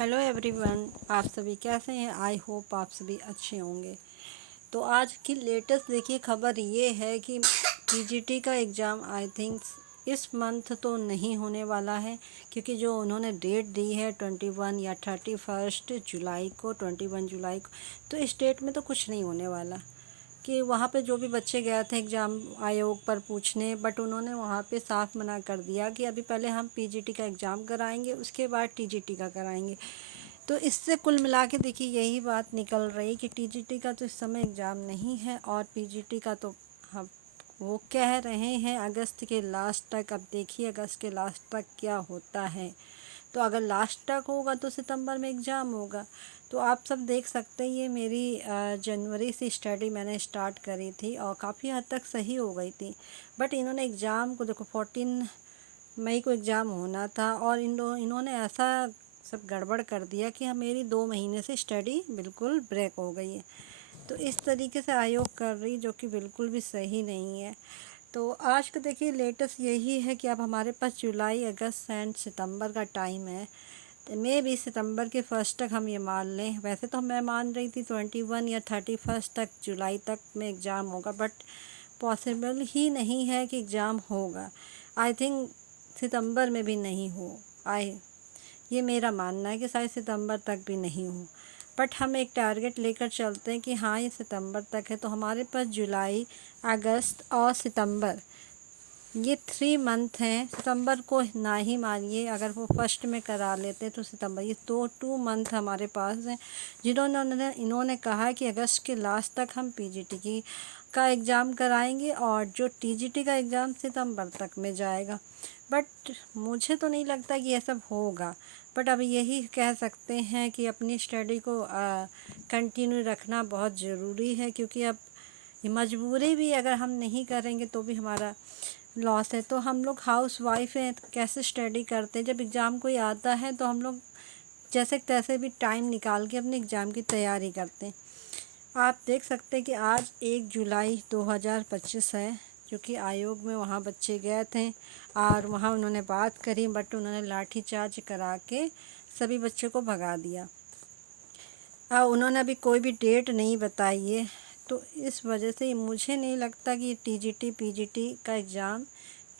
Hello everyone, आप सभी कैसे हैं। आई होप आप सभी अच्छे होंगे। तो आज की लेटेस्ट देखिए खबर ये है कि पीजीटी का एग्ज़ाम आई थिंक इस मंथ तो नहीं होने वाला है, क्योंकि जो उन्होंने डेट दी है 21 या 31 जुलाई को, 21 जुलाई को, तो इस डेट में तो कुछ नहीं होने वाला। कि वहाँ पे जो भी बच्चे गए थे एग्ज़ाम आयोग पर पूछने, बट उन्होंने वहाँ पे साफ मना कर दिया कि अभी पहले हम पीजीटी का एग्ज़ाम कराएंगे, उसके बाद टीजीटी का कराएंगे। तो इससे कुल मिला के देखिए यही बात निकल रही कि टीजीटी का तो इस समय एग्ज़ाम नहीं है और पीजीटी का तो हम वो कह रहे हैं अगस्त के लास्ट तक। अब देखिए अगस्त के लास्ट तक क्या होता है। तो अगर लास्ट तक होगा तो सितंबर में एग्ज़ाम होगा। तो आप सब देख सकते हैं, ये मेरी जनवरी से स्टडी मैंने स्टार्ट करी थी और काफ़ी हद तक सही हो गई थी। बट इन्होंने एग्ज़ाम को देखो 14 मई को एग्ज़ाम होना था और इन्होंने ऐसा सब गड़बड़ कर दिया कि मेरी 2 महीने से स्टडी बिल्कुल ब्रेक हो गई है। तो इस तरीके से आयोग कर रही, जो कि बिल्कुल भी सही नहीं है। तो आज का देखिए लेटेस्ट यही है कि अब हमारे पास जुलाई, अगस्त एंड सितंबर का टाइम है। तो मे भी सितंबर के फर्स्ट तक हम ये मान लें। वैसे तो मैं मान रही थी 21 या 31 तक जुलाई तक में एग्ज़ाम होगा, बट पॉसिबल ही नहीं है कि एग्ज़ाम होगा। आई थिंक सितंबर में भी नहीं हो। ये मेरा मानना है कि शायद सितंबर तक भी नहीं हो। बट हम एक टारगेट लेकर चलते हैं कि हाँ ये सितंबर तक है, तो हमारे पास जुलाई, अगस्त और सितंबर, ये 3 मंथ हैं। सितंबर को ना ही मानिए, अगर वो फर्स्ट में करा लेते तो सितंबर, ये 2 मंथ हमारे पास हैं जिन्होंने इन्होंने कहा कि अगस्त के लास्ट तक हम पीजीटी का एग्ज़ाम कराएंगे और जो टीजीटी का एग्ज़ाम सितंबर तक में जाएगा। बट मुझे तो नहीं लगता कि ये सब होगा। बट अब यही कह सकते हैं कि अपनी स्टडी को कंटिन्यू रखना बहुत ज़रूरी है, क्योंकि अब ये मजबूरी भी, अगर हम नहीं करेंगे तो भी हमारा लॉस है। तो हम लोग हाउस वाइफ हैं, तो कैसे स्टडी करते हैं। जब एग्ज़ाम कोई आता है तो हम लोग जैसे तैसे भी टाइम निकाल के अपने एग्ज़ाम की तैयारी करते हैं। आप देख सकते हैं कि आज 1 जुलाई 2025 है, जो कि आयोग में वहाँ बच्चे गए थे और वहाँ उन्होंने बात करी, बट उन्होंने लाठीचार्ज करा के सभी बच्चों को भगा दिया। उन्होंने अभी कोई भी डेट नहीं बताई है। तो इस वजह से मुझे नहीं लगता कि टीजीटी पीजीटी का एग्ज़ाम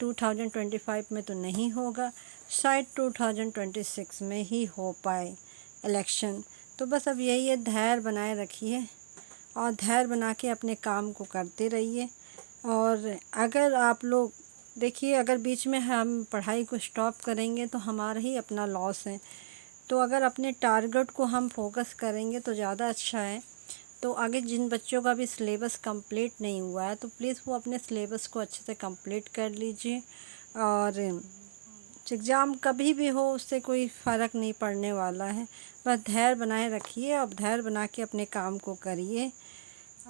2025 में तो नहीं होगा, शायद 2026 में ही हो पाए इलेक्शन। तो बस अब यही है, धैर्य बनाए रखिए और धैर्य बना के अपने काम को करते रहिए। और अगर आप लोग देखिए, अगर बीच में हम पढ़ाई को स्टॉप करेंगे तो हमारा ही अपना लॉस है। तो अगर अपने टारगेट को हम फोकस करेंगे तो ज़्यादा अच्छा है। तो आगे जिन बच्चों का भी सिलेबस कंप्लीट नहीं हुआ है, तो प्लीज़ वो अपने सिलेबस को अच्छे से कंप्लीट कर लीजिए। और एग्ज़ाम कभी भी हो उससे कोई फ़र्क नहीं पड़ने वाला है। बस धैर्य बनाए रखिए और धैर्य बना के अपने काम को करिए।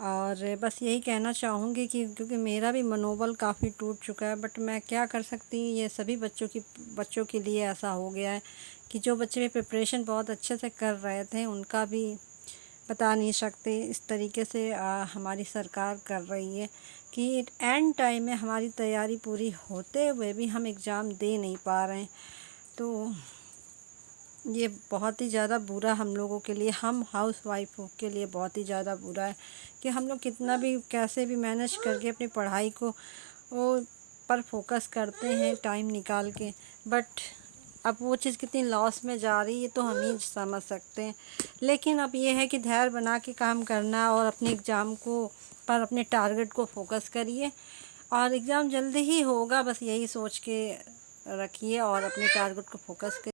और बस यही कहना चाहूँगी कि क्योंकि मेरा भी मनोबल काफ़ी टूट चुका है, बट मैं क्या कर सकती हूँ, ये सभी बच्चों के लिए ऐसा हो गया है कि जो बच्चे भी प्रिपरेशन बहुत अच्छे से कर रहे थे उनका भी बता नहीं सकते। इस तरीके से हमारी सरकार कर रही है कि एंड टाइम में हमारी तैयारी पूरी होते हुए भी हम एग्ज़ाम दे नहीं पा रहे हैं। तो ये बहुत ही ज़्यादा बुरा हम लोगों के लिए, हम हाउस वाइफ के लिए बहुत ही ज़्यादा बुरा है कि हम लोग कितना भी कैसे भी मैनेज करके अपनी पढ़ाई को पर फोकस करते हैं टाइम निकाल के, बट अब वो चीज़ कितनी लॉस में जा रही है तो हम ही समझ सकते हैं। लेकिन अब ये है कि धैर्य बना के काम करना और अपने एग्ज़ाम को पर अपने टारगेट को फोकस करिए और एग्ज़ाम जल्दी ही होगा, बस यही सोच के रखिए और अपने टारगेट को फोकस करिए।